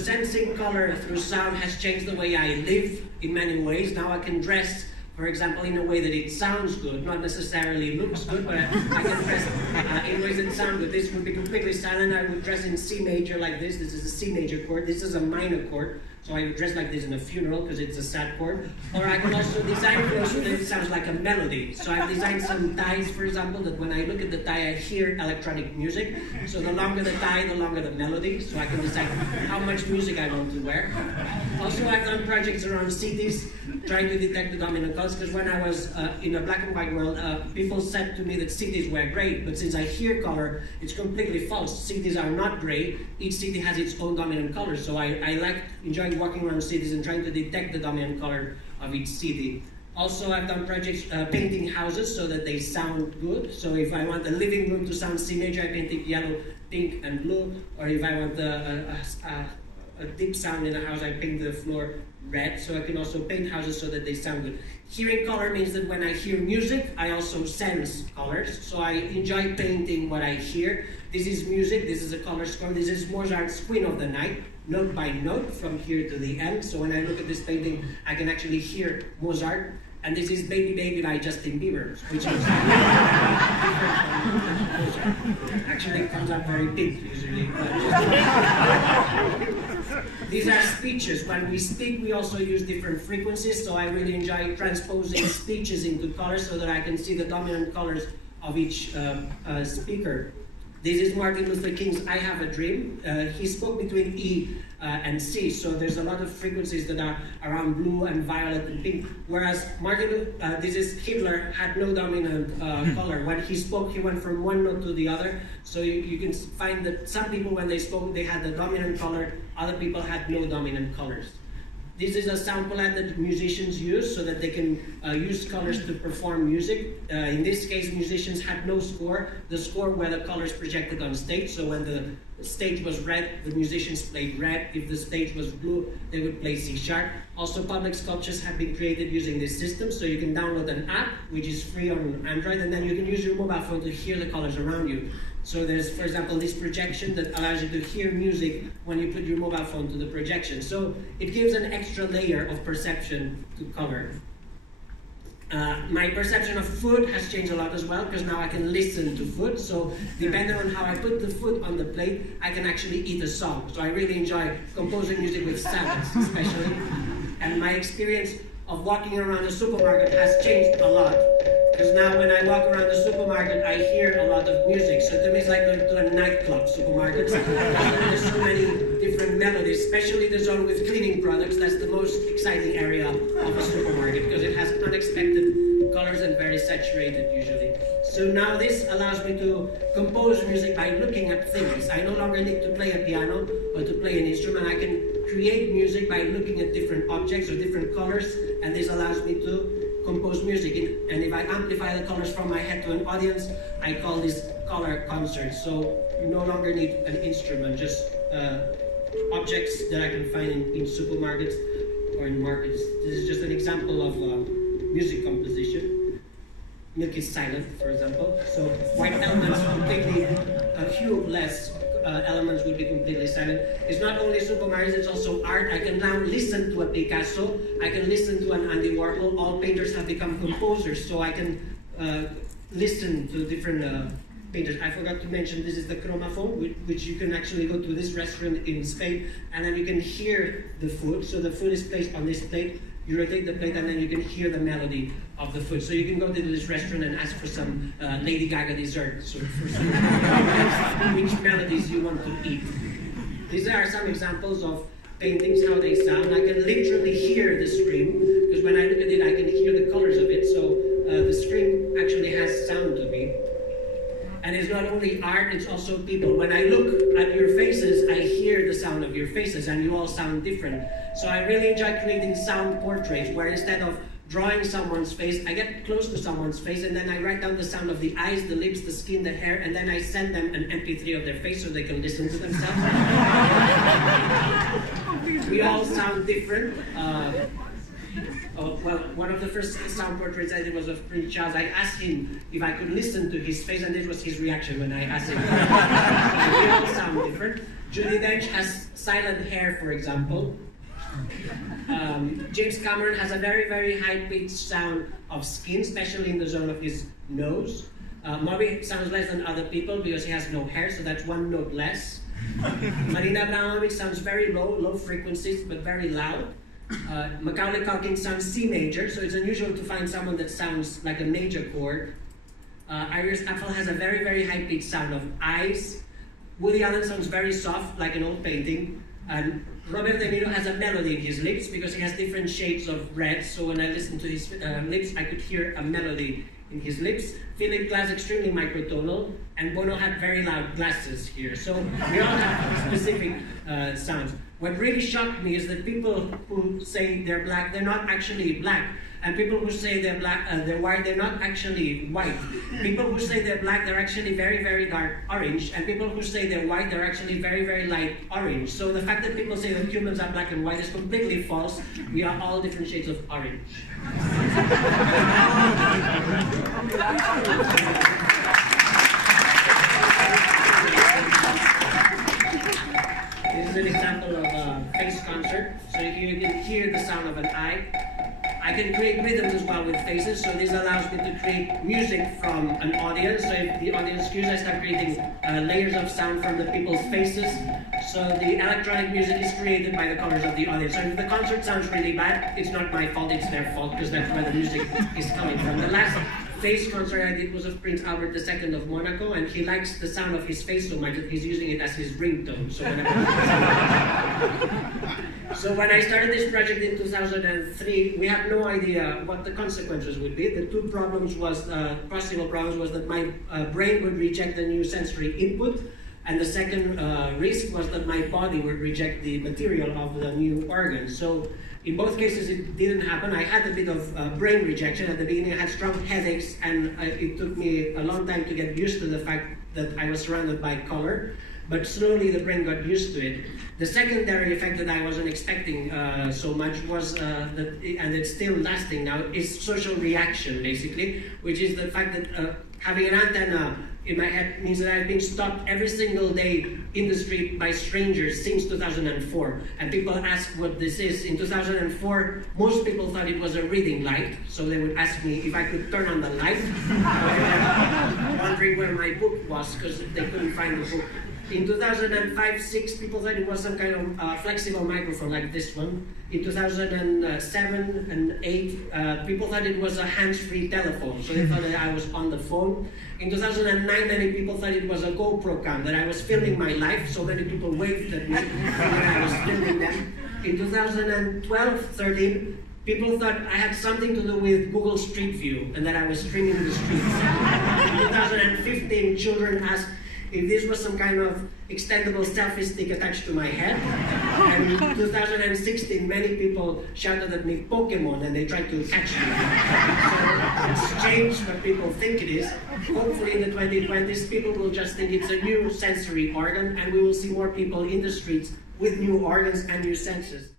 Sensing color through sound has changed the way I live in many ways. Now I can dress, for example, in a way that it sounds good, not necessarily looks good, but I can dress in ways that sound good. This would be completely silent. I would dress in C major like this. This is a C major chord. This is a minor chord. So I would dress like this in a funeral because it's a sad chord. Or I can also design clothes so that it sounds like a melody. So I've designed some ties, for example, that when I look at the tie, I hear electronic music. So the longer the tie, the longer the melody. So I can decide how much music I want to wear. Also, I've done projects around cities, trying to detect the dominant colors, because when I was in a black and white world, people said to me that cities were gray, but since I hear color, it's completely false. Cities are not gray. Each city has its own dominant color. So I like enjoying walking around cities and trying to detect the dominant color of each city. Also, I've done projects painting houses so that they sound good. So if I want the living room to sound C major, I paint it yellow, pink, and blue. Or if I want a deep sound in a house, I paint the floor red. So I can also paint houses so that they sound good. Hearing color means that when I hear music, I also sense colors. So I enjoy painting what I hear. This is music, this is a color score, this is Mozart's Queen of the Night, note by note from here to the end. So when I look at this painting, I can actually hear Mozart. And this is Baby Baby by Justin Bieber, which is different from Mozart. Actually, it comes out very big usually. These are speeches. When we speak, we also use different frequencies, so I really enjoy transposing speeches into colors so that I can see the dominant colors of each speaker. This is Martin Luther King's I Have a Dream. He spoke between E and C, so there's a lot of frequencies that are around blue and violet and pink, whereas this is Hitler, had no dominant color. When he spoke, he went from one note to the other, so you can find that some people, when they spoke, they had the dominant color, other people had no dominant colors. This is a sound palette that musicians use so that they can use colors to perform music. In this case, musicians had no score. The score were the colors projected on stage. So when the stage was red, the musicians played red. If the stage was blue, they would play C sharp. Also, public sculptures have been created using this system. So you can download an app, which is free on Android, and then you can use your mobile phone to hear the colors around you. So there's, for example, this projection that allows you to hear music when you put your mobile phone to the projection. So it gives an extra layer of perception to color. My perception of food has changed a lot as well, because now I can listen to food. So depending on how I put the food on the plate, I can actually eat a song. So I really enjoy composing music with salads, especially. And my experience of walking around the supermarket has changed a lot. Because now when I walk around the supermarket, I hear a lot of music. So to me, it's like going to a nightclub, supermarkets. There's so many different melodies, especially the zone with cleaning products. That's the most exciting area of a supermarket because it has unexpected colors and very saturated usually. So now this allows me to compose music by looking at things. I no longer need to play a piano or to play an instrument. I can create music by looking at different objects or different colors, and this allows me to compose music. And if I amplify the colors from my head to an audience, I call this color concert. So you no longer need an instrument, just objects that I can find in supermarkets or in markets. This is just an example of music composition. Milk is silent, for example. So white elements completely hue-less elements would be completely silent. It's not only supermarkets, it's also art. I can now listen to a Picasso. I can listen to an Andy Warhol. All painters have become composers, so I can listen to different painters. I forgot to mention this is the chromaphone, which you can actually go to this restaurant in Spain, and then you can hear the food. So the food is placed on this plate. You rotate the plate, and then you can hear the melody of the food. So you can go to this restaurant and ask for some Lady Gaga dessert, so for which melodies you want to eat. These are some examples of paintings, how they sound. I can literally hear the screen, because when I look at it, I can hear the colors of it. So the screen actually has sound to me. And it's not only art, it's also people. When I look at your faces, I hear the sound of your faces, and you all sound different. So I really enjoy creating sound portraits, where instead of drawing someone's face, I get close to someone's face, and then I write down the sound of the eyes, the lips, the skin, the hair, and then I send them an MP3 of their face so they can listen to themselves. We all sound different. Oh, well, one of the first sound portraits I did was of Prince Charles. I asked him if I could listen to his face, and this was his reaction when I asked him. They all sound different. Judi Dench has silent hair, for example. James Cameron has a very, very high-pitched sound of skin, especially in the zone of his nose. Moby sounds less than other people because he has no hair, so that's one note less. Marina Abramovic sounds very low frequencies, but very loud. Macaulay Culkin sounds C major, so it's unusual to find someone that sounds like a major chord. Iris Apfel has a very, very high-pitched sound of eyes. Woody Allen sounds very soft, like an old painting. And Robert De Niro has a melody in his lips because he has different shades of red, so when I listened to his lips, I could hear a melody in his lips. Philip Glass extremely microtonal, and Bono had very loud glasses here. So we all have specific sounds. What really shocked me is that people who say they're black, they're not actually black. And people who say they're black, they're white, they're not actually white. People who say they're black, they're actually very, very dark orange. And people who say they're white, they're actually very, very light orange. So the fact that people say that humans are black and white is completely false. We are all different shades of orange. This is an example of a face concert. So here you can hear the sound of an eye. I can create rhythms as well with faces, so this allows me to create music from an audience. So if the audience cues, I start creating layers of sound from the people's faces. So the electronic music is created by the colors of the audience. So if the concert sounds really bad, it's not my fault, it's their fault, because that's where the music is coming from. The last face concert I did was of Prince Albert II of Monaco, and he likes the sound of his face so much that he's using it as his ringtone. So when I started this project in 2003, we had no idea what the consequences would be. The two problems was, possible problems was that my brain would reject the new sensory input, and the second risk was that my body would reject the material of the new organ. So in both cases, it didn't happen. I had a bit of brain rejection. At the beginning, I had strong headaches, and it took me a long time to get used to the fact that I was surrounded by color. But slowly, the brain got used to it. The secondary effect that I wasn't expecting so much was, and it's still lasting now, is social reaction, basically, which is the fact that having an antenna in my head means that I've been stopped every single day in the street by strangers since 2004. And people ask what this is. In 2004, most people thought it was a reading light, so they would ask me if I could turn on the light, wondering where my book was because they couldn't find the book. In 2005-06, people thought it was some kind of flexible microphone like this one. In 2007 and 8, people thought it was a hands-free telephone, so they thought that I was on the phone. In 2009, many people thought it was a GoPro cam, that I was filming my life, so many people waved at me when I was filming them. In 2012-13, people thought I had something to do with Google Street View, and that I was streaming the streets. In 2015, children asked if this was some kind of extendable selfie stick attached to my head. And in 2016, many people shouted at me, Pokemon, and they tried to catch me. So it's changed what people think it is. Hopefully in the 2020s, people will just think it's a new sensory organ, and we will see more people in the streets with new organs and new senses.